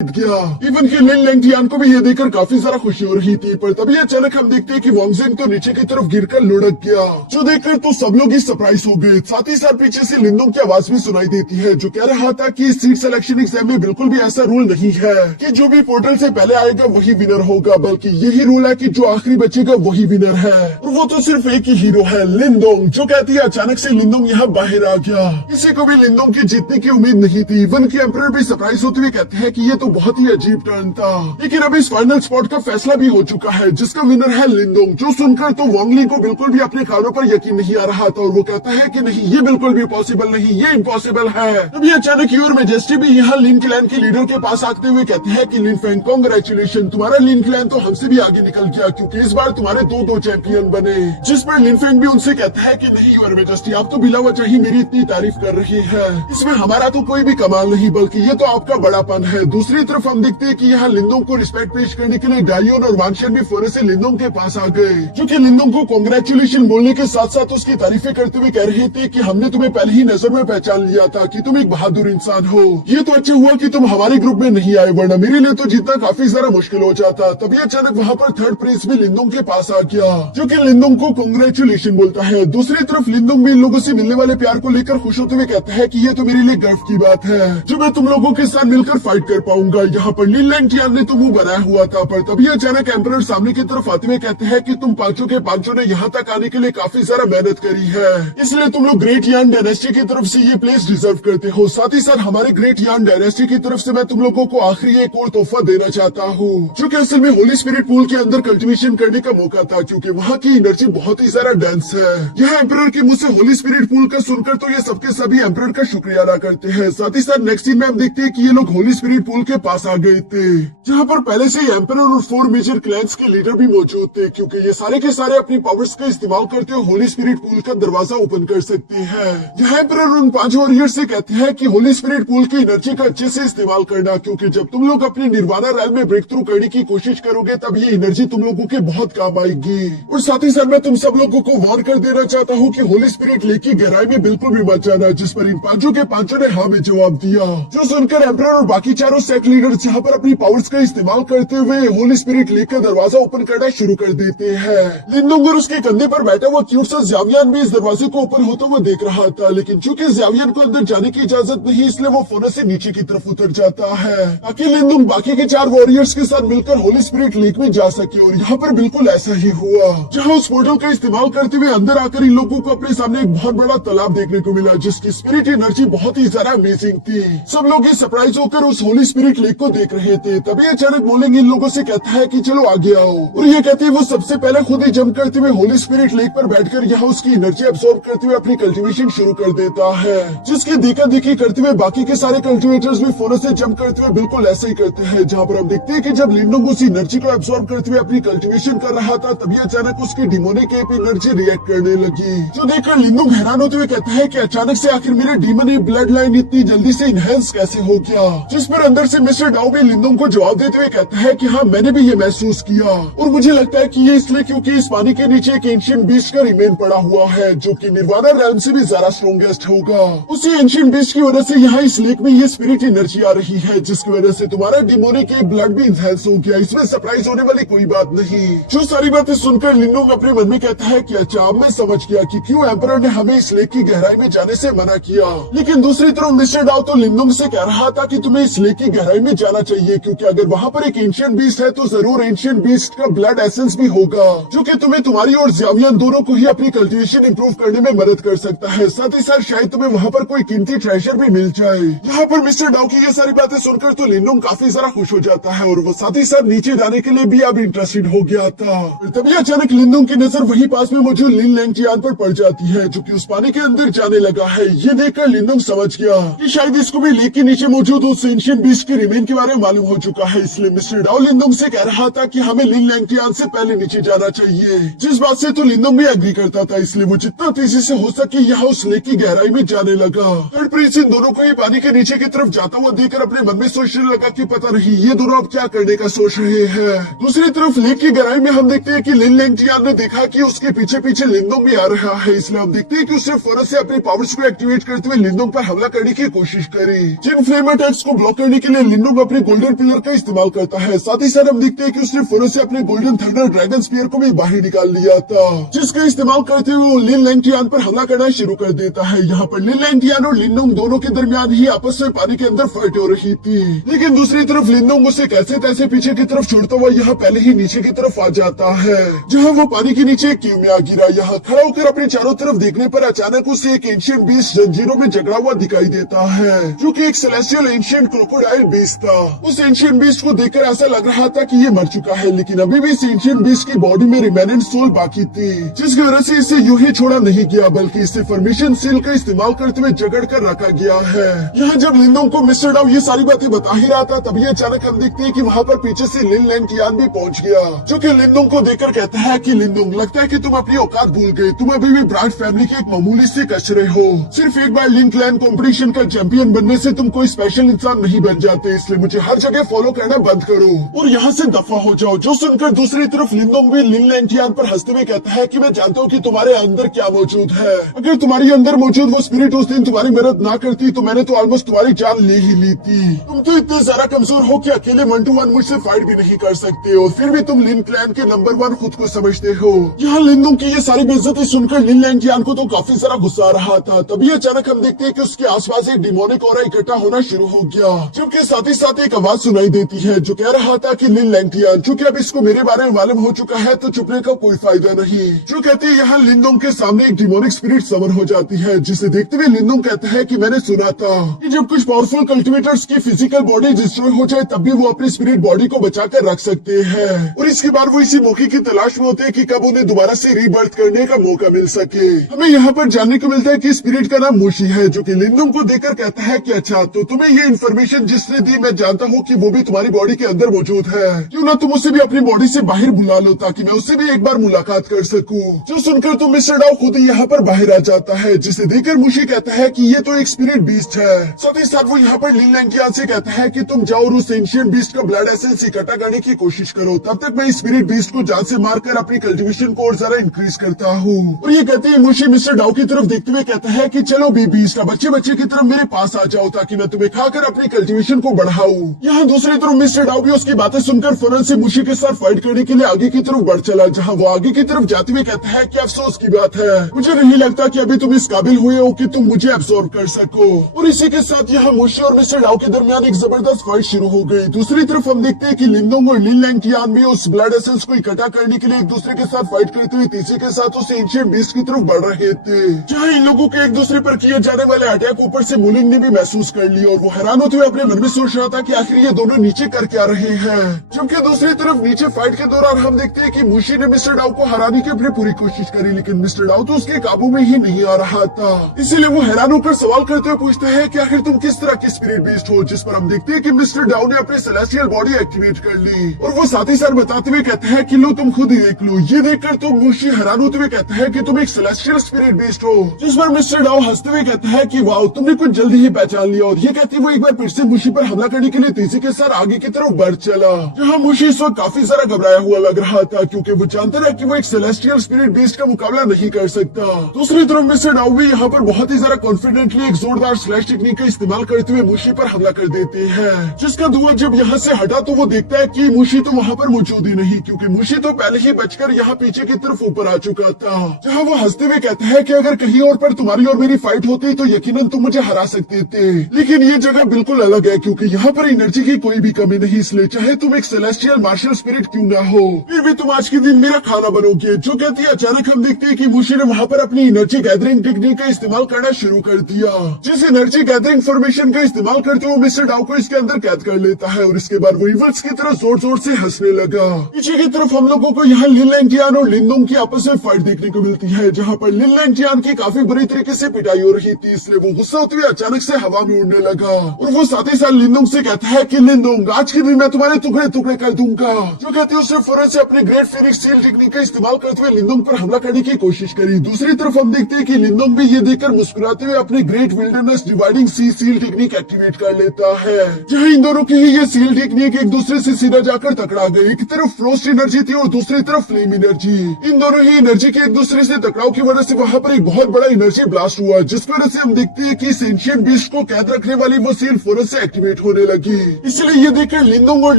गया। इवन की लिन लैंगटियान को भी ये देखकर काफी ज्यादा खुशी हो रही थी, पर तभी अचानक हम देखते हैं कि वांग ज़ेन तो नीचे की तरफ गिरकर लुढ़क गया, जो देखकर तो सब लोग ही सरप्राइज हो गए। साथ ही साथ पीछे से लिंदोंग की आवाज भी सुनाई देती है, जो कह रहा था कि सीट सिलेक्शन एग्जाम में बिल्कुल भी ऐसा रूल नहीं है कि जो भी पोर्टल से पहले आएगा वही विनर होगा, बल्कि यही रूल है कि जो आखिरी बचेगा वही विनर है। और वो तो सिर्फ एक ही हीरो है, लिंदोंग, जो कहती है अचानक से लिंदोंग यहाँ बाहर आ गया। किसी को भी लिंदोंग की जीतने की उम्मीद नहीं थी। इवन की एम्परर भी सरप्राइज होते हुए कहते हैं कि ये तो बहुत ही अजीब टर्न था, लेकिन अब इस फाइनल स्पॉट का फैसला भी हो चुका है, जिसका विनर है लिंदोंग। जो सुनकर तो वांग ली को बिल्कुल भी अपने कानों पर यकीन नहीं आ रहा था और वो कहता है कि नहीं, ये बिल्कुल भी पॉसिबल नहीं, ये इम्पॉसिबल है। तभी अचानक योर मैजेस्टी भी यहाँ लिन क्लैन के लीडर के पास आते हुए कहते हैं कि लिन फैंग, कांग्रेचुलेशन, तुम्हारा लिन क्लैन तो हमसे भी आगे निकल गया, क्योंकि इस बार तुम्हारे दो चैंपियन बने। जिस पर लिन फैंग भी उनसे कहता है कि नहीं योर मैजेस्टी, आप तो बिला वजह ही मेरी इतनी तारीफ कर रही है, इसमें हमारा तो कोई भी कमाल नहीं, बल्कि ये तो आपका बड़ापन है। दूसरी तरफ हम देखते हैं कि यहाँ लिंदोंग को रिस्पेक्ट पेश करने के लिए गायोन और वानशन भी फौरन से लिंदोंग के पास आ गए, जो कि लिंदोंग को कांग्रेचुलेशन बोलने के साथ साथ उसकी तारीफें करते हुए कह रहे थे कि हमने तुम्हें पहले ही नजर में पहचान लिया था कि तुम एक बहादुर इंसान हो। ये तो अच्छा हुआ कि तुम हमारे ग्रुप में नहीं आए, वरना मेरे लिए तो जीतना काफी ज्यादा मुश्किल हो जाता। तभी अचानक वहाँ पर थर्ड प्रिंस भी लिंदोंग के पास आ गया, जो कि लिंदोंग को कांग्रेचुलेशन बोलता है। दूसरी तरफ लिंदोंग भी इन लोगों से मिलने वाले प्यार को लेकर खुश होते हुए कहता है कि ये तो मेरे लिए गर्व की बात है, जो मैं तुम लोगों के साथ मिलकर फाइट कर पाऊंगा। यहाँ पर लिन लैंगटियान ने तो मुंह बनाया हुआ था, पर तभी अचानक एम्परर सामने की तरफ आते हुए कहते हैं कि तुम पांचों के पांचों ने यहाँ तक आने के लिए काफी सारा मेहनत करी है, इसलिए तुम लोग ग्रेट यान डायनेस्टी की तरफ से ये प्लेस डिजर्व करते हो। साथ ही साथ हमारे ग्रेट यान डायनेस्टी की तरफ से मैं तुम लोगों को आखिरी एक और तोहफा देना चाहता हूँ, जो कि असल में होली स्पिरिट पूल के अंदर कल्टीवेशन करने का मौका था, क्योंकि वहाँ की एनर्जी बहुत ही ज्यादा डेंस है। यह एम्परर के मुंह से होली स्पिरिट पूल का सुनकर तो ये सबके सभी एम्परर का शुक्रिया अदा करते हैं। साथ ही साथ नेक्स्ट सीन में हम देखते हैं कि ये लोग होली स्पिरिट पूल के पास आ गए थे, जहाँ पर पहले से एम्परर और 4 मेजर क्लैंस के लीडर भी मौजूद थे, क्योंकि ये सारे के सारे अपनी पावर्स का इस्तेमाल करते हुए होली स्पिरिट पूल का दरवाजा ओपन कर सकते हैं। यहाँ एम्परर उन 5 वॉरियर्स से कहते हैं कि होली स्पिरिट पूल की एनर्जी का अच्छे से इस्तेमाल करना, क्योंकि जब तुम लोग अपनी निर्वाणा रैल में ब्रेक थ्रू करने की कोशिश करोगे तब ये एनर्जी तुम लोगों के बहुत काम आएगी। और साथ ही साथ मैं तुम सब लोगों को वार्न कर देना चाहता हूँ कि होली स्पिरिट लेक की गहराई में बिल्कुल भी मत जाना, जिस पर इन पांचों के पांचों ने हाँ में जवाब दिया, जो सुनकर एम्परर और बाकी चारों सेक्ट लीडर्स यहाँ पर अपनी पावर्स का इस्तेमाल करते हुए होली स्पिरिट लेक का दरवाजा ओपन करना शुरू कर देते हैं। लिंदोंग और उसके कंधे पर बैठा हुआ क्यूट सा ज़्यावियन भी इस दरवाजे को ओपन होता हुआ देख रहा था, लेकिन चूंकि ज़्यावियन को अंदर जाने की इजाजत नहीं, इसलिए वो फौरन से नीचे की तरफ उतर जाता है, ताकि लिंदोंग बाकी के 4 वॉरियर्स के साथ मिलकर होली स्पिरिट लेक में जा सके। और यहाँ पर बिल्कुल ऐसा ही हुआ, जहाँ उस पोर्टल का इस्तेमाल करते हुए अंदर आकर इन लोगों को अपने सामने एक बहुत बड़ा तालाब देखने को मिला, जिसकी स्पिरिट एनर्जी बहुत ही ज्यादा अमेजिंग थी। सब लोग ये सरप्राइज होकर उस होली स्पिरिट लेक को देख रहे थे। तभी अचानक मोलिंग इन लोगों से कहता है कि चलो आगे आओ, और ये कहते हैं वो सबसे पहले खुद ही जंप करते हुए होली स्पिरिट लेक पर बैठकर यहाँ उसकी एनर्जी एब्सॉर्ब करते हुए अपनी कल्टीवेशन शुरू कर देता है, जिसकी देखा देखी करते हुए बाकी के सारे कल्टीवेटर्स भी फौरन से जंप करते हुए बिल्कुल ऐसा ही करते हैं। जहाँ पर हम देखते हैं कि जब लिंदोंग उस एनर्जी को एब्सॉर्ब करते हुए अपनी कल्टीवेशन कर रहा था, तभी अचानक उसकी डिमोनिक एप एनर्जी रिएक्ट करने लगी, जो देखकर लिंदोंग हैरान होते हुए कहता है कि अचानक से आखिर मेरे डीमन ब्लड लाइन इतनी जल्दी से इनहेंस कैसे हो गया। जिस पर अंदर से मिस्टर डाउ भी लिंदोंग को जवाब देते हुए कहता है कि हाँ, मैंने भी ये महसूस किया, और मुझे लगता है कि ये इसलिए क्योंकि इस पानी के नीचे एक एंशिएंट बीस्ट का रिमेन पड़ा हुआ है, जो कि निर्वाणा रैल्म से भी ज्यादा स्ट्रॉन्गेस्ट होगा। उसी एंशिएंट बीस्ट की वजह से यहाँ इस लेक में ये स्पिरिट एनर्जी आ रही है, जिसकी वजह से तुम्हारा डिमोनिक ब्लड भी इनहेंस हो गया। इसमें सरप्राइज होने वाली कोई बात नहीं। जो सारी बातें सुनकर लिंदोंग अपने मन में कहता है कि अच्छा, अब मैं समझ गया कि क्यों एम्परर ने हमें इस लेक की गहराई में जाने से मना किया। लेकिन दूसरी तरफ मिस्टर डाउ तो लिंदोंग से कह रहा था कि तुम्हें इस लेक की गहराई में जाना चाहिए, क्योंकि अगर वहाँ पर एक एंशिएंट बीस्ट है तो जरूर एंशिएंट बीस्ट का ब्लड एसेंस भी होगा, जो कि तुम्हें तुम्हारी और ज़्यावियन दोनों को ही अपनी कल्टीवेशन इंप्रूव करने में मदद कर सकता है। साथ ही साथ शायद तुम्हें वहाँ पर कोई कीमती ट्रेजर भी मिल जाए। यहाँ पर मिस्टर डाउ की ये सारी बातें सुनकर तो लिंदोंग काफी ज्यादा खुश हो जाता है, और वो साथ ही साथ नीचे जाने के लिए भी अब इंटरेस्टेड हो गया था। तभी अचानक लिंदोंग की नजर वही पास में मौजूद लिन लैंगटियान पर पड़ जाती है, जो कि उस पानी के अंदर जाने लगा है। ये देखकर लिंदोंग समझ गया कि शायद इसको भी लेक के नीचे मौजूद उस एंशिएंट बीस्ट के रिमेन के बारे में मालूम हो चुका है। इसलिए मिस्टर डाउ लिंदोंग से कह रहा था कि हमें लिन लैंगटियान से पहले नीचे जाना चाहिए, जिस बात से तो लिंदोंग भी एग्री करता था। इसलिए वो जितना तेजी से हो सके यहाँ उस लेक की गहराई में जाने लगा। थर्ड प्रिंस इन दोनों को ही पानी के नीचे की तरफ जाता हुआ देखकर अपने मन में सोचने लगा कि पता नहीं ये दोनों अब क्या करने का सोच रहे हैं। दूसरी तरफ लेक की गहराई में हम देखते हैं कि लिन लैंगटियान ने देखा कि उसके पीछे पीछे लिंदोंग भी आ रहा है। इसलिए हम देखते हैं कि उसने फौरन से अपनी पावर्स को एक्टिवेट करते हुए लिंदोंग पर हमला करने की कोशिश करी। जिन फ्लेम अटैक्स को ब्लॉक करने के लिए लिंडोंग अपने गोल्डन पिलर का इस्तेमाल करता है। साथ ही साथ हम देखते हैं कि उसने फौरन से अपने गोल्डन थंडर ड्रैगन स्पीयर को भी बाहर निकाल लिया था, जिसका इस्तेमाल करते हुए वो लिन लैंगटियान पर हमला करना शुरू कर देता है। यहाँ पर लिन लैंगटियान और लिंडोंग दोनों के दरमियान ही आपस में पानी के अंदर फाइट हो रही थी, लेकिन दूसरी तरफ लिंडोंग उसे कैसे तैसे पीछे की तरफ छोड़ता हुआ यहाँ पहले ही नीचे की तरफ आ जाता है, जहाँ वो पानी के नीचे एक क्यू में आ गिरा। यहाँ खड़ा होकर अपने चारों तरफ देखने पर अचानक उसे एक एंशिएंट बीस्ट जंजीरों में जकड़ा हुआ दिखाई देता है, जो कि एक सेलेस्टियल एंशिएंट क्रोकोडाइल बीस्ट था। उस एंशिएंट बीस्ट को देखकर ऐसा लग रहा था कि ये मर चुका है, लेकिन अभी भी इस एंशिएंट बीस्ट की बॉडी में रिमेनेंट सोल बाकी थी, जिसकी वजह से इसे यूं ही छोड़ा नहीं गया, बल्कि इसे फॉर्मेशन सील का इस्तेमाल करते हुए जकड़ कर रखा गया है। यहाँ जब लिंडोंग को मिस्टर डाउ ये सारी बातें बता ही रहा था, तभी अचानक हम देखते हैं कि वहाँ पर पीछे से लिन लैंगटियान भी पहुँच गया, जो कि लिंडोंग को देखकर कहता है कि लिंडोंग, लगता है कि तुम अपनी औकात भूल गए, तुम अभी भी ब्रांड फैमिली के एक मामूली से कचरे हो। सिर्फ एक बार लिन क्लैन कंपटीशन का चैंपियन बनने से तुम कोई स्पेशल इंसान नहीं बन जाते, इसलिए मुझे हर जगह फॉलो करना बंद करो और यहाँ से दफा हो जाओ। जो सुनकर दूसरी तरफ लिंडोंग भी लिन लैंगटियान पर हंसते हुए कहता है कि मैं जानता हूँ कि तुम्हारे अंदर क्या मौजूद है। अगर तुम्हारे अंदर मौजूद वो स्पिरिट उस दिन तुम्हारी मदद ना करती तो मैंने तो ऑलमोस्ट तुम्हारी जान ले ही ली थी। तुम तो इतने ज्यादा कमजोर हो कि अकेले 1 to 1 मुझसे फाइट भी नहीं कर सकते, और फिर भी तुम लिन क्लैन के नंबर 1 खुद को समझते हो। यहाँ लिंडोंग की ये सारी बेइज्जती सुनकर लिन लैंगटियान को तो काफी ज्यादा गुस्सा आ रहा था। तभी अचानक हम देखते हैं कि उसके आसपास एक डिमोनिक ऑरा इकट्ठा होना शुरू हो गया, जबकि साथ ही साथ एक आवाज सुनाई देती है जो कह रहा था कि लिन लैंगटियान, चूंकि अब इसको मेरे बारे में मालूम हो चुका है तो चुपने का कोई फायदा नहीं। जो कहती है यहाँ लिंडोंग के सामने एक डिमोनिक स्पिरिट समर हो जाती है, जिसे देखते हुए लिंडोंग कहता है कि मैंने सुना था कि जब कुछ पावरफुल कल्टिवेटर्स की फिजिकल बॉडी डिस्ट्रॉय हो जाए तब भी वो अपनी स्पिरिट बॉडी को बचा कर रख सकते हैं, और इसके बाद वो इसी मौके की तलाश में होते हैं कि कब उन्हें दोबारा से रीबर्थ करने का मौका मिल सके। हमें यहाँ पर जानने को मिलता है कि स्पिरिट का नाम मूशी है, जो कि लिंडोंग को देखकर कहता है कि अच्छा, तो तुम्हें ये इन्फॉर्मेशन जिसने दी मैं जानता हूँ कि वो भी तुम्हारी बॉडी के अंदर मौजूद है, क्यों ना तुम उसे भी अपनी बॉडी से बाहर बुला लो ताकि मैं उससे भी एक बार मुलाकात कर सकूं। जो सुनकर तो मिस्टर डाउ खुद ही यहाँ पर बाहर आ जाता है, जिसे देखकर मूशी कहता है कि ये तो एक स्पिरिट बीस्ट है। साथ ही साथ वो यहाँ पर लिन लैंगटियान से कहता है कि तुम जाओ और उस एंशिएंट बीस्ट का ब्लड एसेंस इकट्ठा करने की कोशिश करो, तब तक मैं स्पिरिट बीस्ट को जान से मारकर अपनी कल्टीवेशन को और ज्यादा इंक्रीज करता हूँ। और ये कहते हैं मूशी मिस्टर डाउ की तरफ देखते हुए कहता है कि चलो बी बीस्ट, बच्चे बच्चे की तरफ मेरे पास आ जाओ ताकि मैं तुम्हें खाकर अपनी कल्टीवेशन को बढ़ाऊं। यहाँ दूसरी तरफ मिस्टर डाउ भी उसकी बातें सुनकर फौरन से मूशी के साथ फाइट करने के लिए आगे की तरफ बढ़ चला, जहाँ वो आगे की तरफ जाते हुए कहता है कि अफसोस की बात है, मुझे नहीं लगता कि अभी तुम इस काबिल हुए हो कि तुम मुझे एब्सॉर्ब कर सको। और इसी के साथ यहाँ मूशी और मिस्टर डाउ के दरमियान एक जबरदस्त फाइट शुरू हो गई। दूसरी तरफ हम देखते हैं कि लिंडोंग और लिन लैंगटियान भी उस ब्लड एसेंस को इकट्ठा करने के लिए एक दूसरे के साथ फाइट करते हुए तीसरे के साथ उस एंशिएंट बीस्ट की तरफ बढ़ रहे थे, जहाँ इन लोगों के एक दूसरे पर किए जाने वाले अटैक ऊपर से मुलिंग ने भी महसूस कर लिया, और वो हैरान होते हुए अपने मन में सोच रहा था कि आखिर ये दोनों नीचे कर क्या रहे हैं। जबकि दूसरी तरफ नीचे फाइट के दौरान हम देखते हैं कि मूशी ने मिस्टर डाउ को हराने की अपनी पूरी कोशिश करी, लेकिन मिस्टर डाउ तो उसके काबू में ही नहीं आ रहा था। इसीलिए वो हैरान होकर सवाल करते हुए पूछता है कि आखिर तुम किस तरह की स्पिरिट बीस्ट हो, जिस पर हम देखते हैं कि मिस्टर डाउ ने अपनी सेलेस्टियल बॉडी एक्टिवेट कर ली, और वो साथ ही साथ बताते हुए कहता है कि लो तुम खुद ही देख लो। ये देखकर तो मूशी हैरान होते हुए कहता है कि तुम एक सेलेस्टियल स्पिरिट बीस्ट हो, जिस पर मिस्टर डाउ हंसते हुए कहता है कि वाओ, तुमने कुछ जल्दी ही पहचान लिया। और ये कहती वो एक बार फिर से मूशी पर हमला करने के लिए तेजी के साथ आगे की तरफ बढ़ चला, जहाँ मूशी इस वक्त काफी सारा घबराया हुआ लग रहा था, क्योंकि वो जानता था कि वो एक सेलेस्टियल स्पिरिट बीस्ट का मुकाबला नहीं कर सकता। दूसरी तरफ मिस्टर डाउ भी यहाँ पर बहुत ही ज्यादा कॉन्फिडेंटली एक जोरदार स्लैश टेक्निक का इस्तेमाल करते हुए मूशी पर हमला कर देते हैं, जिसका धुआं जब यहाँ से हटा तो वो देखता है कि मूशी तो वहाँ पर मौजूद ही नहीं, क्योंकि मूशी तो पहले ही बचकर यहाँ पीछे की तरफ ऊपर आ चुका था, जहाँ वो हंसते हुए कहता है कि अगर कहीं और पर तुम्हारी और मेरी फाइट होती तो यकीनन तुम मुझे हरा सकते थे, लेकिन ये जगह बिल्कुल अलग है, क्योंकि यहाँ पर एनर्जी की कोई भी कमी नहीं, इसलिए चाहे तुम एक सेलेस्टियल मार्शल स्पिरिट क्यों ना हो, फिर भी तुम आज के दिन मेरा खाना बनोगे। जो कहती है अचानक हम देखते हैं कि मूशी ने वहाँ पर अपनी एनर्जी गैदरिंग टेक्निक का इस्तेमाल करना शुरू कर दिया, जिस एनर्जी गैदरिंग फॉर्मेशन का इस्तेमाल करते हुए मिस्टर डाउ को इसके अंदर कैद कर लेता है, और इसके बाद वो इवल्स की तरफ जोर जोर से हंसने लगा। पीछे की तरफ हम लोगों को यहाँ लिन लैंगटियान और लिंडोंग की आपस में फाइट देखने को मिलती है, जहाँ पर लिन लैंगटियान की काफी बुरी तरीके से पिटाई हो रही थी, इसलिए वो गुस्सा होते हुए अचानक से हवा में उड़ने लगा, और वो साथ ही साथ लिंडोंग से कहता है कि लिंडोंग, आज के दिन मैं तुम्हारे टुकड़े टुकड़े मैं कर दूंगा। जो कहती है उसने फौरन से अपने ग्रेट फिनिक्स सील टेक्निक का इस्तेमाल करते हुए लिंदोंग पर हमला करने की कोशिश करी। दूसरी तरफ हम देखते हैं कि लिंदोंग भी ये देखकर मुस्कुराते हुए अपने ग्रेट विल्डरनेस डिवाइडिंग सी सील टेक्निक एक्टिवेट कर लेता है। जहाँ इन दोनों की ही ये सील टेक्निक एक दूसरे से सीधा जाकर टकरा गई। एक तरफ फ्रोस्ट एनर्जी थी और दूसरी तरफ फ्लेम एनर्जी। इन दोनों ही एनर्जी के एक दूसरे से टकराव की वजह से वहाँ पर एक बहुत बड़ा एनर्जी ब्लास्ट हुआ, जिसकी वजह से हम देखते हैं कि इस एंशिएंट बीस्ट को कैद रखने वाली वो सील फौरन से एक्टिवेट होने लगी। इसलिए ये देखकर लिंदोंग और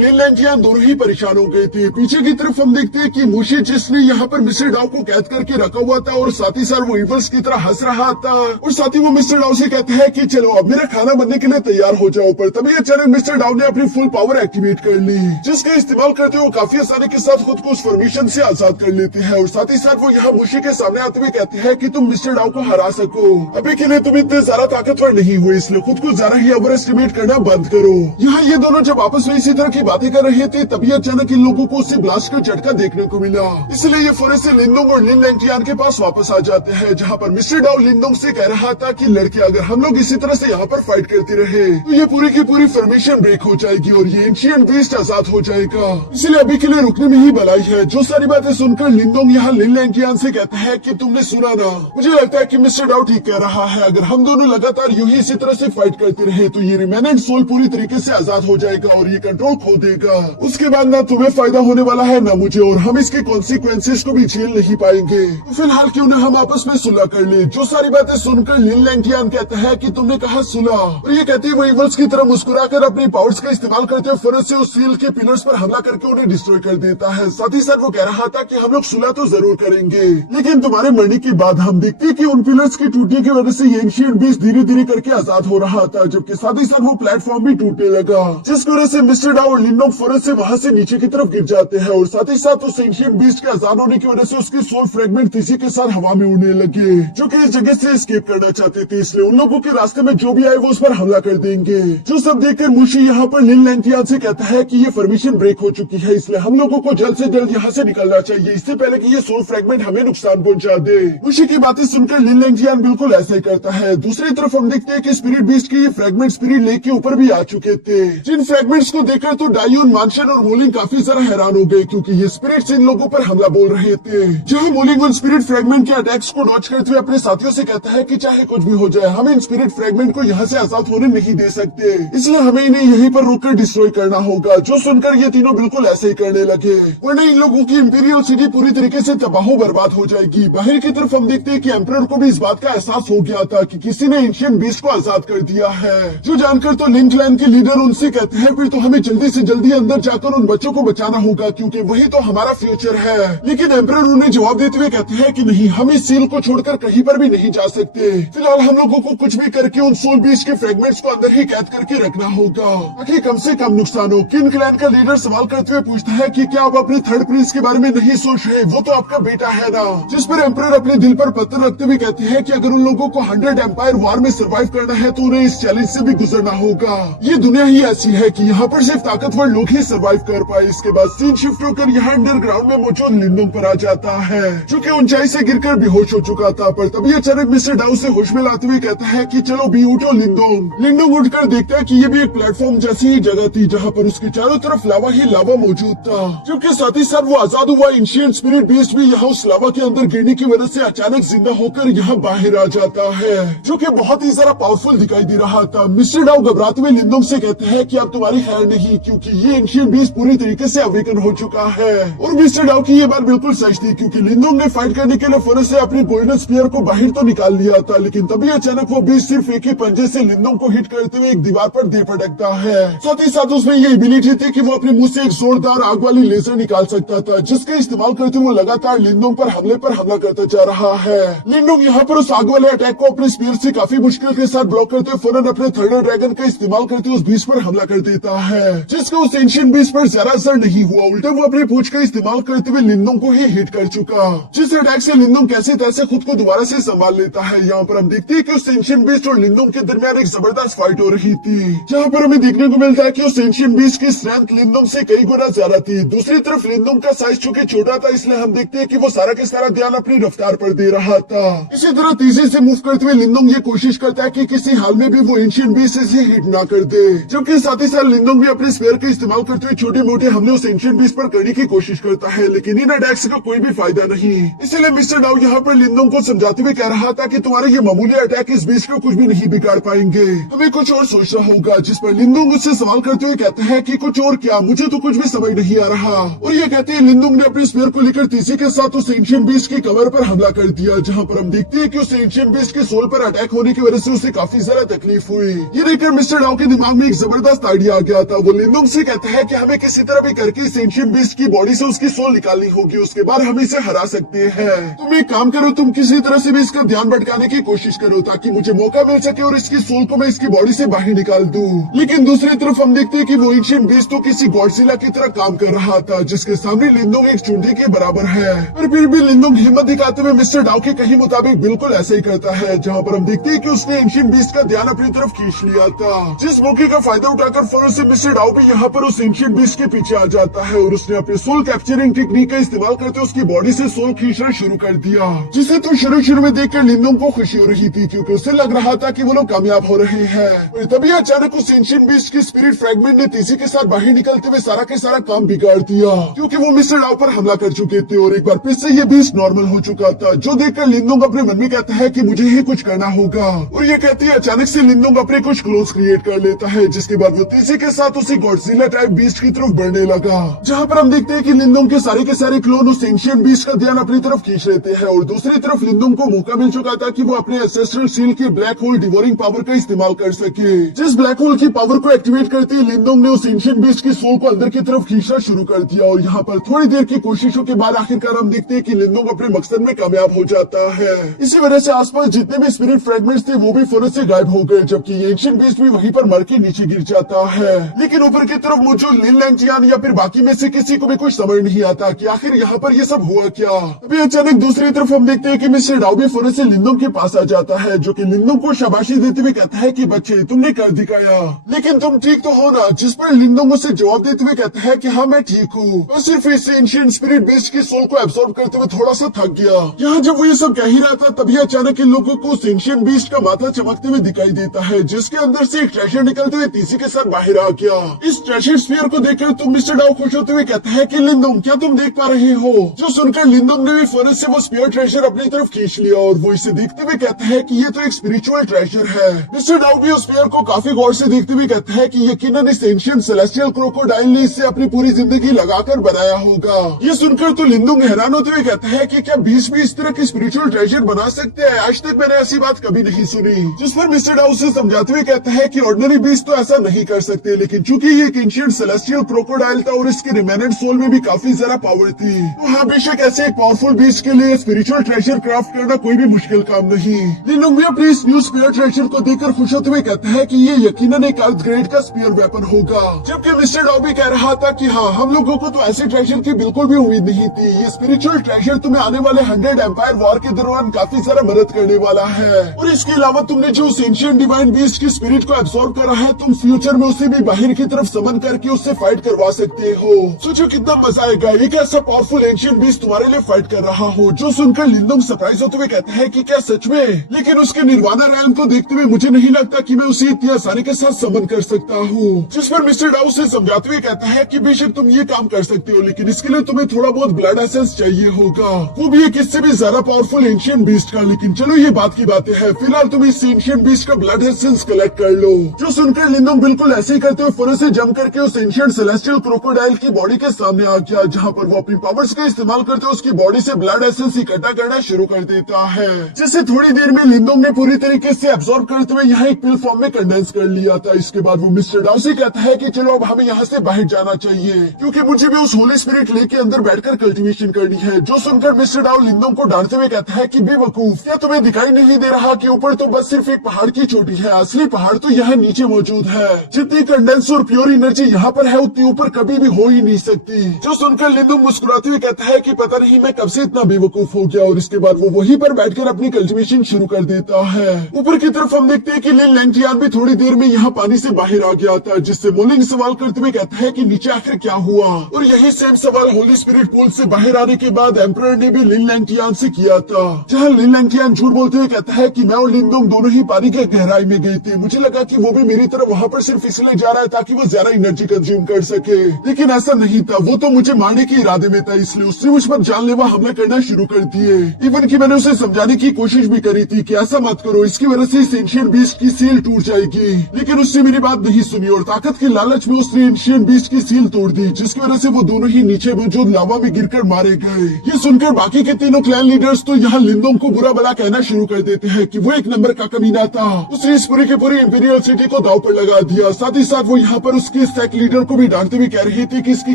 लिन लैंटियान दोनों ही परेशान हो गए थे। पीछे की तरफ हम देखते हैं कि मुशी जिसने यहाँ पर मिस्टर डाउ को कैद करके रखा हुआ था और साथ ही साथ वो इवल्स की तरह हंस रहा था और साथ ही वो मिस्टर डाउ से कहता है कि चलो अब मेरा खाना बनने के लिए तैयार हो जाओ। पर तभी अचानक मिस्टर डाउ ने अपनी फुल पावर एक्टिवेट कर ली, जिसका इस्तेमाल करते हुए काफी आसानी के साथ खुद को उस फॉर्मेशन से आजाद कर लेते हैं और साथ ही साथ वो यहाँ मुशी के सामने आते हुए कहते हैं कि तुम मिस्टर डाउ को हरा सको, अभी के लिए तुम इतने ज्यादा ताकतवर नहीं हुए, इसलिए खुद को ज्यादा ही ओवर एस्टिमेट करना बंद करो। यहाँ ये दोनों जब आपस में इसी तरह की बातें कर रहे थे तभी अचानक इन लोगों को उससे ब्लास्ट का झटका देखने को मिला। इसलिए ये फौरन से लिंदोंग और लिन लैंटियान के पास वापस आ जाते हैं, जहाँ पर मिस्टर डाउ लिंदोंग से कह रहा था कि लड़के अगर हम लोग इसी तरह से यहाँ पर फाइट करते रहे तो ये पूरी की पूरी फॉर्मेशन ब्रेक हो जाएगी और ये एंशिएंट बीस्ट आजाद हो जाएगा, इसलिए अभी के लिए रुकने में ही भलाई है। जो सारी बातें सुनकर लिंदोंग यहाँ लिन लैंटियान से कहता है कि तुमने सुना ना, मुझे लगता है कि मिस्टर डाउ ठीक कह रहा है, अगर हम दोनों लगातार यूं ही इसी तरह से फाइट करते रहे तो ये रिमेनेंट सोल पूरी तरीके से आजाद हो जाएगा और ये कंट्रोल खो देगा। उसके बाद ना तुम्हें फायदा होने वाला है ना मुझे, और हम इसके कॉन्सिक्वेंसेस को भी झेल नहीं पाएंगे। तो फिलहाल क्यों न हम आपस में सुलह कर ले। जो सारी बातें सुनकर लिन लैंटियान कहता है कि तुमने कहा सुलह, और ये कहती है वो इवल्स की तरह मुस्कुराकर अपनी पावर्स का इस्तेमाल करते हुए फौरन से उस सील के पिलर्स पर हमला करके उन्हें डिस्ट्रॉय कर देता है। साथ ही साथ वो कह रहा था कि हम लोग सुलह तो जरूर करेंगे, लेकिन तुम्हारे मरने के बाद हम देखते हैं कि उन पिलर्स की टूटने की वजह से ये एंशिएंट बीस्ट धीरे धीरे करके आजाद हो रहा था, जबकि साथ ही साथ वो प्लेटफॉर्म भी टूटने लगा, जिसकी वजह से मिस्टर डाउ और लिंदोंग फौरन से वहाँ से नीचे की तरफ गिर जाते हैं और साथ ही साथ उस एंशिएंट बीस्ट के आजाद होने की वजह से उसके सोल फ्रेगमेंट इसी के साथ हवा में उड़ने लगे, जो कि इस जगह से एस्केप करना चाहते थे। इसलिए उन लोगों के रास्ते में जो भी आए वो उस पर हमला कर देंगे। जो सब देखकर मुशी यहाँ पर लिन लैंटियान से कहता है कि ये फॉर्मेशन ब्रेक हो चुकी है, इसलिए हम लोगों को जल्द से जल्द यहाँ से निकलना चाहिए, इससे पहले कि ये सोल फ्रेगमेंट हमें नुकसान पहुंचा दे। मुशी की बातें सुनकर लिन लैंटियान बिल्कुल ऐसा ही करता है। दूसरी तरफ हम देखते हैं कि स्पिरिट बीस्ट के ये फ्रेगमेंट स्पिरिट लेक के ऊपर भी आ चुके थे, जिन फ्रेगमेंट्स को देखकर तो डायोन, मानशन और मोलिंग काफी ज्यादा हैरान हो गए, क्योंकि ये स्पिरिट्स इन लोगों पर हमला बोल रहे थे। जहाँ मोलिंग उन स्पिरिट फ्रेगमेंट के अटैक्स को डॉज करते हुए अपने साथियों से कहता है कि चाहे कुछ भी हो जाए हम इन स्पिरिट फ्रेगमेंट को यहाँ से आजाद होने नहीं दे सकते, इसलिए हमें इन्हें यहीं पर रोककर डिस्ट्रॉय करना होगा। जो सुनकर ये तीनों बिल्कुल ऐसे ही करने लगे, वरना इन लोगों की इंपीरियल सिटी पूरी तरीके से तबाह बर्बाद हो जाएगी। बाहर की तरफ हम देखते हैं कि एम्परर को भी इस बात का एहसास हो गया था कि किसी ने एंशिएंट बीस्ट को आजाद कर दिया है। जो जानकर तो लिन क्लैन के लीडर उनसे कहते हैं फिर तो हमें जल्दी से जल्दी अंदर जाकर उन बच्चों को बचाना होगा, क्योंकि वही तो हमारा फ्यूचर है। लेकिन एम्परर उन्हें जवाब देते हुए कहते हैं कि नहीं, हम इस सील को छोड़कर कहीं पर भी नहीं जा सकते। फिलहाल हम लोगों को कुछ भी करके उन सोल बीस्ट के फ्रेगमेंट्स को अंदर ही कैद करके रखना होगा, ताकि कम से कम नुकसान हो। किन क्लैन का लीडर सवाल करते हुए पूछता है कि क्या आप अपने थर्ड प्रिंस के बारे में नहीं सोच रहे, वो तो आपका बेटा है ना। जिस पर एम्परर अपने दिल पर पत्थर रखते हुए कहते हैं कि अगर उन लोगों को 100 एम्पायर वॉर में सर्वाइव करना है तो उन्हें इस चैलेंज से भी गुजरना होगा। ये दुनिया ही ऐसी है कि यहाँ पर सिर्फ ताकतवर लोग ही सर्वाइव कर पाए। इसके बाद सीन शिफ्ट होकर यहाँ अंडरग्राउंड में मौजूद लिंदोंग पर आ जाता है, जो कि ऊंचाई से गिरकर बेहोश हो चुका था। पर तभी अचानक मिस्टर डाउ से होश में लाते हुए कहता है कि चलो भी उठो लिंदोंग। लिंदोंग उठकर देखता है कि ये भी एक प्लेटफॉर्म जैसी ही जगह थी, जहाँ पर उसके चारों तरफ लावा ही लावा मौजूद था, क्योंकि साथ ही साथ वो आजाद हुआ एंशिएंट स्पिरिट बीस्ट भी यहाँ उस लावा के अंदर गिरने की वजह से अचानक जिंदा होकर यहाँ बाहर आ जाता है, जो कि बहुत ही ज्यादा पावरफुल दिखाई दे रहा था। मिस्टर डाउ घबराते हुए लिंदोंग से कहते हैं कि अब तुम्हारी खैर नहीं, क्योंकि ये एंशिएंट बीस्ट पूरी तरीके से अवेकन हो चुका है। और मिस्टर डाउ की ये बात बिल्कुल सच थी, क्योंकि लिंदोंग ने फाइट करने के लिए फौरन से अपनी गोल्डन स्पीयर को बाहर तो निकाल लिया था, लेकिन तभी अचानक वो बीस्ट सिर्फ एक ही पंजे से लिंदोंग को हिट करते हुए एक दीवार पर दे पटकता है। साथ ही साथ उसमें ये एबिलिटी थी कि वो अपने मुंह से एक जोरदार आग वाली लेजर निकाल सकता था, जिसके इस्तेमाल करते हुए लगातार लिंदोंग पर हमला करता जा रहा है। लिंदोंग यहाँ पर उस आग वाले अटैक को अपने स्पीयर से काफी मुश्किल के साथ ब्लॉक करते हुए फौरन अपने थंडर ड्रैगन का इस्तेमाल करते हुए उस बीस्ट पर हमला कर देता है, जिसका उस एंशिएंट बीस्ट पर ज्यादा असर नहीं हुआ, उल्टा वो अपनी पूंछ का इस्तेमाल करते हुए लिंदोंग को ही हिट कर चुका, जिस अटैक से लिंदोंग कैसे तैसे खुद को दोबारा से संभाल लेता है। यहाँ पर हम देखते हैं कि उस एंशिएंट बीस्ट और लिंदोंग के दरमियान एक जबरदस्त फाइट हो रही थी, जहाँ पर हमें देखने को मिलता है कि उस एंशिएंट बीस्ट की स्ट्रेंथ लिंदोंग से कई गुना ज्यादा थी। दूसरी तरफ लिंदोंग का साइज चूंकि छोटा था, इसलिए हम देखते हैं कि वो सारा के सारा ध्यान अपनी रफ्तार पर दे रहा था। इसी तरह तेजी से मूव करते हुए लिंदोंग ये कोशिश करता है कि किसी हाल में भी वो एंशिएंट बीस्ट से हिट ना कर दे, जबकि साथ ही साथ लिंदोंग भी अपने स्पेयर का इस्तेमाल करते करते हुए छोटे मोटे हमले उस एंशिएंट बीस्ट पर करने की कोशिश करता है, लेकिन इन अटैक्स का कोई भी फायदा नहीं। इसलिए मिस्टर डाउ यहाँ पर लिंदोंग को समझाते हुए कह रहा था कि तुम्हारे ये मामूली अटैक इस बीस्ट को कुछ भी नहीं बिगाड़ पाएंगे, तुम्हें कुछ और सोचना होगा। जिस पर लिंदोंग उससे सवाल करते हुए कहते हैं कि कुछ और क्या, मुझे तो कुछ भी समझ नहीं आ रहा। और ये कहते हैं लिंदोंग ने अपने स्पेयर को लेकर तीसी के साथ उस एंशिएंट बीस्ट की कमर पर हमला कर दिया, जहाँ पर हम देखते हैं कि उस एंशिएंट बीस्ट के सोल पर अटैक होने की वजह से उसे काफी ज्यादा तकलीफ हुई। ये देखकर मिस्टर डाउ के दिमाग में एक जबरदस्त आइडिया आ गया था। वो लिंदोंग से कहता है कि हमें किसी तरह भी करके इस एंशिएंट बीस्ट की बॉडी से उसकी सोल निकालनी होगी, उसके बाद हम इसे हरा सकते हैं। तुम एक काम करो, तुम किसी तरह से भी इसका ध्यान भटकाने की कोशिश करो ताकि मुझे मौका मिल सके और इसकी सोल को मैं इसकी बॉडी से बाहर निकाल दूं। लेकिन दूसरी तरफ हम देखते हैं कि वो एंशिएंट बीस्ट तो किसी गॉडजिला की तरह काम कर रहा था, जिसके सामने लिंदोंग एक चूंटी के बराबर है। पर फिर भी लिंदोंग हिम्मत दिखाते हुए मिस्टर डाउ के कहे मुताबिक बिल्कुल ऐसा ही करता है, जहाँ पर हम देखते हैं कि उसने एंशिएंट बीस्ट का ध्यान अपनी तरफ खींच लिया था। जिस मौके का फायदा उठाकर फौरन से मिस्टर डाउ भी यहाँ पर उस एंशिएंट बीस्ट के पीछे आ जाता है और उसने अपने सोल कैप्चरिंग टेक्निक का इस्तेमाल करते उसकी बॉडी से सोल खींचना शुरू कर दिया, जिसे तो शुरू में देखकर लिंदोंग को खुशी हो रही थी क्योंकि उसे लग रहा था कि वो लोग कामयाब हो रहे हैं। और तभी अचानक उस एंशिएंट बीस्ट की स्पिरिट फ्रैगमेंट ने तीसी के साथ बाहर निकलते हुए सारा के सारा काम बिगाड़ दिया, क्योंकि वो मिस्टर डाउ पर हमला कर चुके थे और एक बार फिर से ये बीस्ट नॉर्मल हो चुका था, जो देखकर लिंदोंग अपने मन में कहता है कि मुझे ही कुछ करना होगा। और ये कहती है अचानक से लिंदोंग अपने कुछ क्लोन्स क्रिएट कर लेता है, जिसके बाद वो तीसी के साथ उसी गॉडजिला टाइप बीस्ट की तरफ बढ़ने लगा, जहाँ पर हम देखते हैं कि लिंदोंग के सारे क्लोन उस एंशिएंट बीस्ट का ध्यान अपनी तरफ खींच लेते हैं। और दूसरी तरफ लिंदोंग को मौका मिल चुका था कि वो अपने एंसेस्ट्रल सील के ब्लैक होल डिवोरिंग पावर का इस्तेमाल कर सके। जिस ब्लैक होल की पावर को एक्टिवेट करते ही लिंदोंग ने उस एंशिएंट बीस्ट की सोल को अंदर की तरफ खींचना शुरू कर दिया। और यहाँ पर थोड़ी देर की कोशिशों के बाद आखिरकार हम देखते हैं कि लिंदोंग अपने मकसद में कामयाब हो जाता है। इसी वजह से आसपास जितने भी स्पिरिट फ्रेगमेंट्स थे वो भी फौरन से गायब हो गए, जबकि एंशिएंट बीस्ट भी वहीं पर मर के नीचे गिर जाता है। लेकिन ऊपर की तरफ मौजूद लिन लैंगटियान या फिर बाकी में से किसी को भी कुछ समझ नहीं आता कि आखिर यहाँ पर ये सब हुआ क्या। अभी अचानक दूसरी तरफ हम देखते हैं कि मिस्टर डाउ भी फौरन से लिंदोंग के पास आ जाता है, जो कि लिंदोंग को शाबाशी देते हुए कहता है कि बच्चे तुमने कर दिखाया, लेकिन तुम ठीक तो हो ना। जिस पर लिंदोंग उसे जवाब देते हुए कहता है कि हाँ मैं ठीक हूँ, और सिर्फ इस एंशिएंट स्पिरिट बीस्ट की सोल को एब्सॉर्ब करते हुए थोड़ा सा थक गया। यहाँ जब वो ये सब कह ही रहा था तभी अचानक इन लोगों को उस एंशिएंट बीस्ट का माथा चमकते हुए दिखाई देता है, जिसके अंदर से एक ट्रेजर निकलते हुए तीसी के साथ बाहर आ गया। इस ट्रेजर स्फीयर को देखकर तुम मिस्टर डाउ खुश होते हुए कहता है कि लिंदोंग क्या तुम देख पा रहे हो। जो सुनकर लिंदोंग ने भी फौरन से वो स्फीयर ट्रेजर अपनी तरफ खींच लिया और वो इसे देखते हुए कहता है कि ये तो एक स्पिरिचुअल ट्रेजर है। मिस्टर डाउ भी उस स्फीयर को काफी गौर से देखते हुए कहता है कि यकीनन इस एंशिएंट सेलेस्टियल क्रोकोडाइल ने इसे अपनी पूरी जिंदगी लगाकर बनाया होगा। ये सुनकर तो लिंदोंग हैरान होते हुए कहता है कि क्या बीस्ट भी इस तरह की स्पिरिचुअल ट्रेजर बना सकते हैं, आज तक मैंने ऐसी बात कभी नहीं सुनी। जिस पर मिस्टर डाउ से समझाते हुए कहता है कि ऑर्डिनरी बीस्ट तो ऐसा नहीं कर सकते, लेकिन चूंकि ये एक एंशिएंट सेलेस्टियल क्रोकोडाइल था और इसके रिमेनेंट सोल में भी काफी ज्यादा पावर थी, तो हाँ बेशक ऐसे एक पावरफुल बीस्ट के लिए स्पिरिचुअल ट्रेजर क्राफ्ट करना कोई भी मुश्किल काम नहीं। लिंदोंग भी अपने इस न्यू स्पीयर ट्रेजर को देखकर खुश होते हुए कहता है कि ये यकीनन एक अर्थ ग्रेड का स्पीयर वेपन होगा, जबकि मिस्टर डाउ भी कह रहा था कि हाँ हम लोगों को तो ऐसे ट्रेजर की बिल्कुल भी उम्मीद नहीं थी। ये स्पिरिचुअल ट्रेजर तुम्हें आने वाले 100 एम्पायर वॉर के दौरान काफी सारा मदद करने वाला है, और इसके अलावा तुमने जो उस एंशिएंट डिवाइन बीस्ट की स्पिरिट को एब्सॉर्ब करा है, तुम फ्यूचर में उसे भी बाहर की तरफ समन करके उससे फाइट करवा सकते हो। सोचो कितना मजा आएगा, एक ऐसा पावरफुल एंशिएंट बीस्ट तुम्हारे लिए फाइट कर रहा हो। जो सुनकर लिंदोंग सरप्राइज होते हुए कहता है कि क्या सच में, लेकिन उसके निर्वाणा रैम को देखते हुए मुझे नहीं लगता कि मैं उसे इतनी आसानी के साथ समन कर सकता हूँ। जिस पर मिस्टर डाउ से समझाते हुए कहता है कि बेशक तुम ये काम कर सकते हो, लेकिन इसके लिए तुम्हें थोड़ा बहुत ब्लड एसेंस चाहिए होगा, वो भी एक इससे भी ज्यादा पावरफुल एंशिएंट बीस्ट का। लेकिन चलो ये बात की बातें हैं, फिलहाल तुम इस एंशिएंट बीस्ट का ब्लड एसेंस कलेक्ट कर लो। जो सुनकर लिंदोंग बिल्कुल ऐसे ही करते हुए फौरन से जंप करके उस एंशिएंट सेलेस्टियल क्रोकोडाइल की बॉडी के सामने आ गया, जहाँ पर वो अपनी पावर्स का इस्तेमाल करते हुए उसकी बॉडी से ब्लड एसेंस इकट्ठा करना शुरू कर देता है, जिसे थोड़ी देर में लिंदोंग ने पूरी तरीके से एब्सॉर्ब करते हुए यहाँ एक पिल फॉर्म में कंडेंस कर लिया था। इसके बाद वो मिस्टर डाउ से कहता है कि चलो अब हमें यहाँ से बाहर जाना चाहिए, क्योंकि मुझे भी उस होली स्पिरिट लेक के अंदर बैठकर कल्टीवेशन करनी है। जो सुनकर मिस्टर डाउ लिंदोंग को डांटते हुए कहता है कि बेवकूफ, क्या तुम्हें दिखाई नहीं दे रहा कि ऊपर तो बस सिर्फ एक पहाड़ की चोटी है, असली पहाड़ तो यहाँ नीचे मौजूद है। जितनी कंडेंस और प्योर एनर्जी यहाँ पर है उतनी ऊपर कभी भी हो ही नहीं सकती। जो सुनकर लिंदोंग मुस्कुराते हुए कहता है कि पता नहीं मैं कब से इतना बेवकूफ हो गया, और इसके बाद वो वहीं पर बैठकर अपनी कल्टीवेशन शुरू कर देता है। ऊपर की तरफ हम देखते हैं कि लिन लैंगटियान भी थोड़ी देर में यहाँ पानी से बाहर आ गया था, जिससे मोलिंग सवाल करते हुए कहता है कि नीचे आखिर क्या हुआ। और यही सेम सवाल होली स्पिरिट पूल से बाहर आने के बाद एम्परर ने भी लिन लैंगटियान से किया था, जहाँ लिन लैंगटियान झूठ बोलते हुए कहता है कि मैं और लिंदोंग दोनों ही पानी के गहराई में गए थे, मुझे लगा कि वो भी मेरी तरफ वहाँ पर सिर्फ इसलिए जा रहा है ताकि वो ज्यादा एनर्जी कंज्यूम कर सके, लेकिन ऐसा नहीं था। वो तो मुझे मारने के इरादे में था, इसलिए उसने मुझ पर जानलेवा हमला करना शुरू कर दिए। इवन कि मैंने उसे समझाने की कोशिश भी करी थी कि ऐसा मत करो, इसकी वजह से इस एंशिएंट बीस्ट की सील टूट जाएगी, लेकिन उसने मेरी बात नहीं सुनी और ताकत के लालच में उसने एंशिएंट बीस्ट की सील तोड़ दी, जिसकी वजह से वो दोनों ही नीचे मौजूद लावा में गिरकर मारे गए। ये सुनकर बाकी के तीनों क्लैन लीडर्स तो यहाँ लिंदोंग को बुरा भला कहना शुरू कर देते हैं कि वो एक नंबर का कमीना था। उसने इस पूरी की पूरी इंपीरियल सिटी को दांव पर लगा दिया। साथ ही साथ वो यहाँ पर उसके सेक लीडर को भी डांटते हुए कह रही थी कि इसकी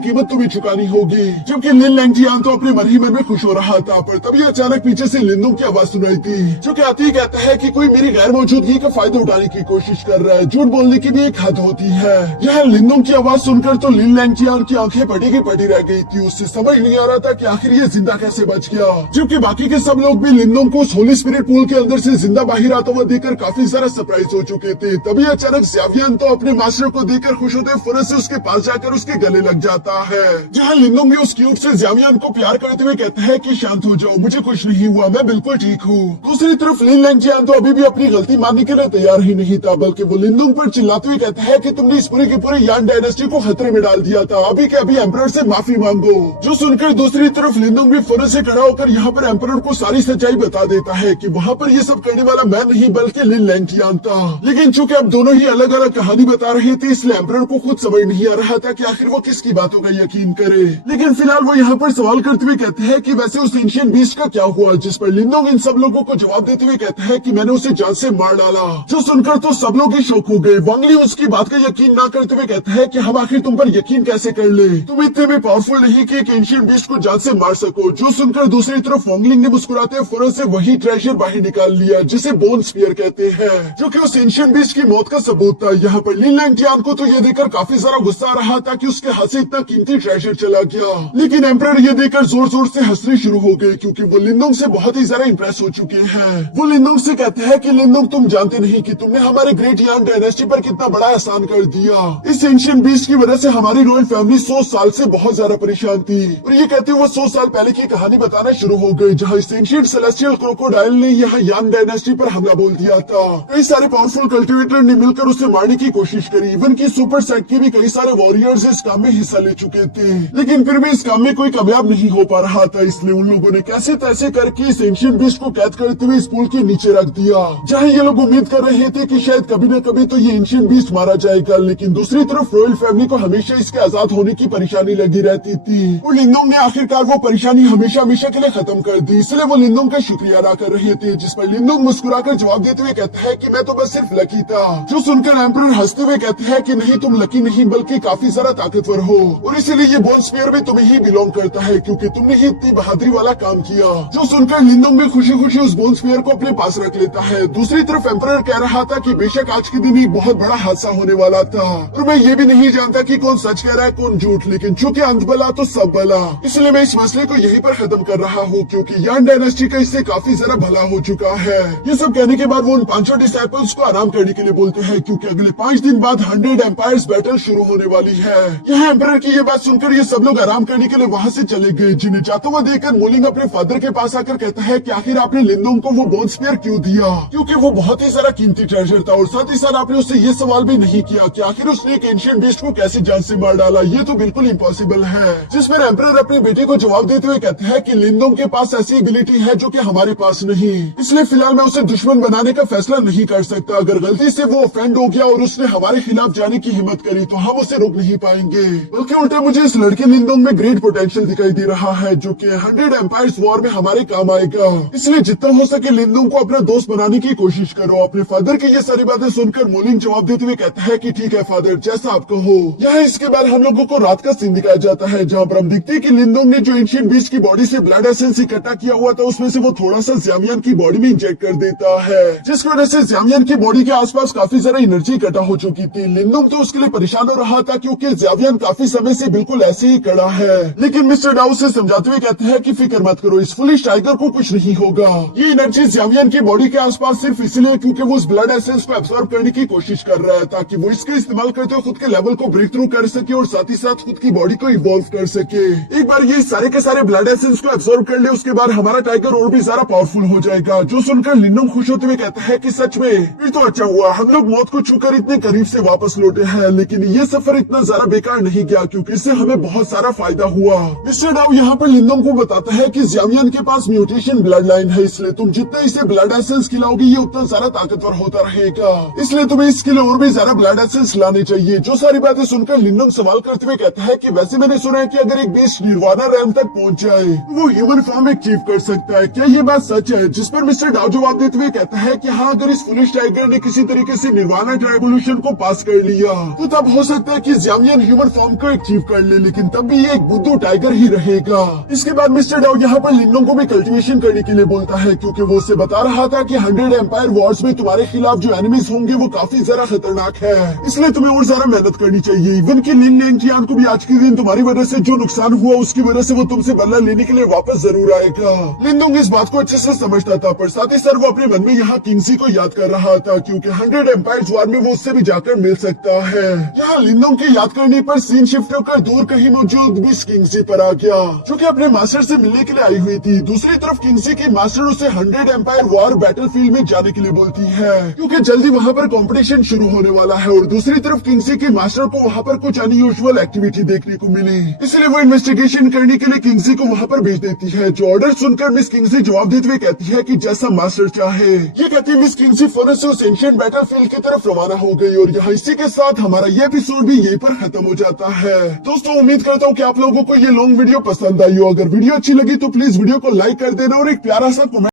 कीमत तुम्हें चुकानी होगी, जबकि लिन लैंगजियान तो अपने मन ही मन में खुश हो रहा था। पर तभी अचानक पीछे से लिंदोंग की आवाज सुनाई थी, जो कि आती ही कहता है कि कोई मेरी गैर मौजूदगी का फायदा उठाने की कोशिश कर रहा है। झूठ बोलने की भी एक हद होती है। यह लिंदोंग की आवाज सुनकर तो लिन लैंगजियान की आंखें पटी की पटी रह गई थी। उससे समझ नहीं आ रहा था कि आखिर ये जिंदा कैसे बच गया, जबकि बाकी के सब लोग भी लिंदोंग को उस होली स्पिरिट पूल के अंदर से जिंदा बाहर आता हुआ देखकर काफी सारा सरप्राइज हो चुके थे। तभी अचानक ज़्यावियन तो अपने मास्टर को देखकर खुश होते फौरन से उसके पास जाकर उसके गले लग जाता है। जहाँ लिंदोंग भी उस क्यूब से ज़्यावियन को प्यार करते हुए कहता है कि शांत हो जाओ, मुझे कुछ नहीं हुआ, मैं बिल्कुल ठीक हूँ। दूसरी तरफ लिन लैंगजियान तो अभी भी अपनी गलती मानने के लिए तैयार ही नहीं था, बल्कि वो लिंदोंग पर चिल्लाते हुए कहता है कि तुमने इस पूरी की पूरी यान डायनेस्टी को खतरे में डाल दिया था, अभी के अभी एम्परर से माफी मांगो। जो सुनकर दूसरी तरफ लिंदोंग भी फौरन से खड़ा होकर यहाँ पर एम्परर को सारी सच्चाई बता देता है कि वहाँ पर ये सब करने वाला मैं नहीं बल्कि लिन लैंगजियान था। लेकिन चूंकि अब दोनों ही अलग अलग कहानी बता रहे थे, इसलिए एम्परर को खुद समझ नहीं आ रहा था कि आखिर वो किसकी बातों का यकीन करे। लेकिन फिलहाल वो यहाँ पर सवाल करते हुए कहते हैं कि वैसे उस एंशिएंट बीस्ट का क्या हुआ, जिस पर लिंदोंग इन सब लोगों को जवाब देते हुए कहता है कि मैंने उसे जान से मार डाला। जो सुनकर तो सब लोग ही शौक हो गए। वांग ली उसकी बात का यकीन ना करते हुए कहता है कि हम आखिर तुम पर यकीन कैसे कर ले, तुम इतने भी पावरफुल नहीं कि एक एंशिएंट बीस्ट को जान से मार सको। जो सुनकर दूसरी तरफ वांग ली ने मुस्कुराते हुए फौरन से वही ट्रेजर बाहर निकाल लिया, जिसे बोन स्पीयर कहते हैं, जो कि उस एंशिएंट बीस्ट की मौत का सबूत था। यहाँ पर लिन लैंगजियान को तो ये देखकर काफी सारा गुस्सा आ रहा था कि उसके हाथ से इतना कीमती ट्रेजर चला गया, लेकिन एम्परर ये देखकर जोर जोर से हंसने शुरू हो गए, क्योंकि वो लिंदोंग से बहुत ही ज्यादा इंप्रेस हो चुके हैं। वो लिंदोंग से कहते हैं कि लिंदोंग तुम जानते नहीं कि तुमने हमारे ग्रेट यान डायनेस्टी पर कितना बड़ा एहसान कर दिया। इस एंशिएंट बीस्ट की वजह से हमारी रॉयल फैमिली 100 साल से बहुत ज्यादा परेशान थी। और ये कहते हुए वो 100 साल पहले की कहानी बताना शुरू हो गई, जहाँ इस एंशिएंट सेलेस्टियल क्रोकोडाइल ने यहाँ यान डायनेस्टी पर हमला बोल दिया था। कई सारे पावरफुल कल्टिवेटर ने मिलकर उसे मारने की कोशिश करी। इवन की सुपर सेट के भी कई सारे वॉरियर्स इस काम में हिस्सा ले चुके थे, लेकिन फिर भी इस काम में कोई कामयाब नहीं हो पा रहा था। इसलिए उन लोगों ने कैसे तैसे करके इस एंशिएंट बीस्ट को कैद करते हुए इस पुल के नीचे रख दिया, जहाँ ये लोग उम्मीद कर रहे थे कि शायद कभी न कभी तो ये एंशिएंट बीस्ट मारा जाएगा। लेकिन दूसरी तरफ रॉयल फैमिली को हमेशा इसके आजाद होने की परेशानी लगी रहती थी। और लिंदोंग ने आखिरकार वो परेशानी हमेशा हमेशा के लिए खत्म कर दी। इसलिए वो लिंदोंग का शुक्रिया अदा कर रहे थे, जिस पर लिंदोंग मुस्कुराकर जवाब देते हुए कहता है कि मैं तो बस सिर्फ लकी था। जो सुनकर एम्परर हंसते हुए कहते हैं कि नहीं, तुम लकी नहीं बल्कि काफी ज्यादा ताकतवर हो, और इसीलिए ये बोन स्पीयर भी तुम्हें ही बिलोंग करता है, क्योंकि तुमने ही इतनी बहादुरी वाला काम किया। जो सुनकर लिंदोंग भी खुशी खुशी उस बोन स्पीयर को अपने पास रख लेता है। दूसरी तरफ एम्परर कह रहा था कि बेशक आज के दिन ही बहुत बड़ा हादसा होने वाला था, और मैं ये भी नहीं जानता कि कौन सच कह रहा है कौन झूठ, लेकिन चूंकि अंत भला तो सब भला, इसलिए मैं इस मसले को यहीं पर खत्म कर रहा हूँ, क्योंकि यान डायनेस्टी का इससे काफी ज्यादा भला हो चुका है। ये सब कहने के बाद वो उन 5 डिसाइपल्स को आराम करने के लिए बोलते हैं, क्योंकि अगले 5 दिन बाद 100 एम्पायर्स बैटल शुरू होने वाली है। यहाँ एम्परर की ये बात सुनकर ये सब लोग आराम करने के लिए वहाँ से चले गए। जिन्हें जाते हुए देखकर मोलिंग अपने फादर के पास आकर कहता है कि आखिर आपने लिंदोंग को वो बोन स्पीयर क्यों दिया, क्योंकि वो बहुत ही सारा कीमती ट्रेजर था। और साथ ही साथ आपने उससे ये सवाल भी नहीं किया कि आखिर उसने एक एंशिएंट बीस्ट को कैसे जान से मार डाला। ये तो बिल्कुल इम्पॉसिबल है। जिस पर एम्परर अपनी बेटी को जवाब देते हुए कहते हैं कि लिंदोंग के पास ऐसी एबिलिटी है जो कि हमारे पास नहीं, इसलिए फिलहाल मैं उसे दुश्मन बनाने का फैसला नहीं कर सकता। अगर गलती से वो ऑफेंड हो गया और उसने हमारे खिलाफ जाने की हिम्मत करी तो हम उसे रोक नहीं पाएंगे, बल्कि उल्टा मुझे इस लड़के लिंदोंग में ग्रेट पोटेंशियल दिखाई दे रहा है, जो कि 100 एम्पायर्स वॉर में हमारे काम आएगा। इसलिए जितना हो सके लिंदोंग को अपना दोस्त बनाने की कोशिश करो। अपने फादर की ये सारी बातें सुनकर मोलिंग जवाब देते हुए कहता है कि ठीक है फादर, जैसा आप कहो। यहाँ इसके बाद हम लोगों को रात का सीन दिखाया जाता है, जहाँ पर हम दिखते हैं कि लिंदोंग ने जो एंशिएंट बीस्ट की बॉडी से ब्लड एसेंस इकट्ठा किया हुआ था, उसमें से वो थोड़ा सा ज़्यावियन की बॉडी में इंजेक्ट कर देता है, जिसकी वजह से ज़्यावियन की बॉडी के आसपास काफी सारा एनर्जी इकट्ठा हो चुकी थी। लिंदोंग तो उसके लिए परेशान हो रहा था, क्योंकि ज़्यावियन काफी समय से बिल्कुल ऐसे ही खड़ा है। लेकिन मिस्टर डाउ से समझाते हुए कहते हैं कि फिक्र मत करो, इस फुलिश टाइगर को कुछ नहीं होगा। ये एनर्जी ज़्यावियन की बॉडी के आसपास सिर्फ इसलिए क्योंकि वो उस ब्लड एसेंस को एब्सॉर्ब करने की कोशिश कर रहा है, ताकि वो इसका इस्तेमाल करते हुए खुद के लेवल को ब्रेक थ्रू कर सके और साथ ही साथ खुद की बॉडी को इवॉल्व कर सके। एक बार ये सारे के सारे ब्लड एसेंस को एब्सॉर्ब कर ले, उसके बाद हमारा टाइगर और भी ज्यादा पावरफुल हो जाएगा। जो सुनकर लिंदोंग खुश होते हुए कहता है कि सच में फिर तो अच्छा हुआ, हम लोग मौत को छूकर इतने करीब से वापस लौटे हैं। लेकिन ये सफर इतना ज्यादा बेकार नहीं गया क्योंकि इससे हमें बहुत सारा फायदा हुआ। मिस्टर डाउ यहाँ पर लिंदोंग को बताता है कि ज़्यामियन के पास म्यूटेशन ब्लड लाइन है, इसलिए तुम जितना इसे ब्लड एसेंस खिलाओगे ये उतना ज्यादा ताकतवर होता रहेगा, इसलिए तुम्हें इसके लिए और भी ज्यादा ब्लड एसेंस लाने चाहिए। जो सारी बातें सुनकर लिंदोंग सवाल करते हुए कहता है कि वैसे मैंने सुना है कि अगर एक बीस्ट निर्वाणा रैम तक पहुंच जाए वो ह्यूमन फॉर्म अचीव कर सकता है, क्या ये बात सच है? जिस पर मिस्टर डाउ जवाब देते हुए कहता है कि हाँ, अगर इस फुलिश टाइगर ने किसी तरीके से निर्वाणा ट्राइबोल्यूशन को पास कर लिया तो तब हो सकता है कि ज़्यामियन ह्यूमन फॉर्म को अचीव कर ले, लेकिन तब भी ये एक बुद्धू टाइगर ही रहेगा। इसके बाद मिस्टर डाउ यहाँ पर लिंदोंग को भी कल्टीवेशन करने के लिए बोलता है क्योंकि वो उसे बता रहा था कि 100 एम्पायर वॉर्स में तुम्हारे खिलाफ जो एनिमीज होंगे वो काफी ज्यादा खतरनाक है, इसलिए तुम्हें और ज्यादा मेहनत करनी चाहिए। इवन की लिन लेंगजियान को भी आज के दिन तुम्हारी वजह से जो नुकसान हुआ उसकी वजह से वो तुमसे बदला लेने के लिए वापस जरूर आएगा। लिंदोंग इस बात को अच्छे से समझता था, पर साथ ही साथ वो अपने मन में यहाँ किंगसी को याद कर रहा था क्योंकि 100 एम्पायर वॉर में वो उससे भी जाकर मिल सकता है। यहाँ लिंदोंग के याद करने पर सीन शिफ्ट होकर दूर कहीं मौजूद मिस किंगसी पर आ गया जो कि अपने मास्टर से मिलने के लिए आई हुई थी। दूसरी तरफ किंगसी की मास्टर उसे 100 एम्पायर वॉर बैटलफील्ड में जाने के लिए बोलती है क्योंकि जल्दी वहाँ पर कंपटीशन शुरू होने वाला है, और दूसरी तरफ किंगसी के मास्टर को वहाँ पर कुछ अनयूजुअल एक्टिविटी देखने को मिली, इसलिए वो इन्वेस्टिगेशन करने के लिए किंगसी को वहाँ पर भेज देती है। जो ऑर्डर सुनकर मिस किंगसी जवाब देते हुए कहती है कि जैसा मास्टर चाहे। ये कहती है मिस किंगसी फौरन से उस एंशिएंट बैटलफील्ड की तरफ रवाना हो गई, और यहाँ इसी के साथ हमारा ये एपिसोड भी यहीं पर खत्म हो जाता है। दोस्तों, उम्मीद करता हूँ कि आप लोगों को ये लॉन्ग वीडियो पसंद आई हो। अगर वीडियो अच्छी लगी तो प्लीज वीडियो को लाइक कर देना और एक प्यारा सा कमेंट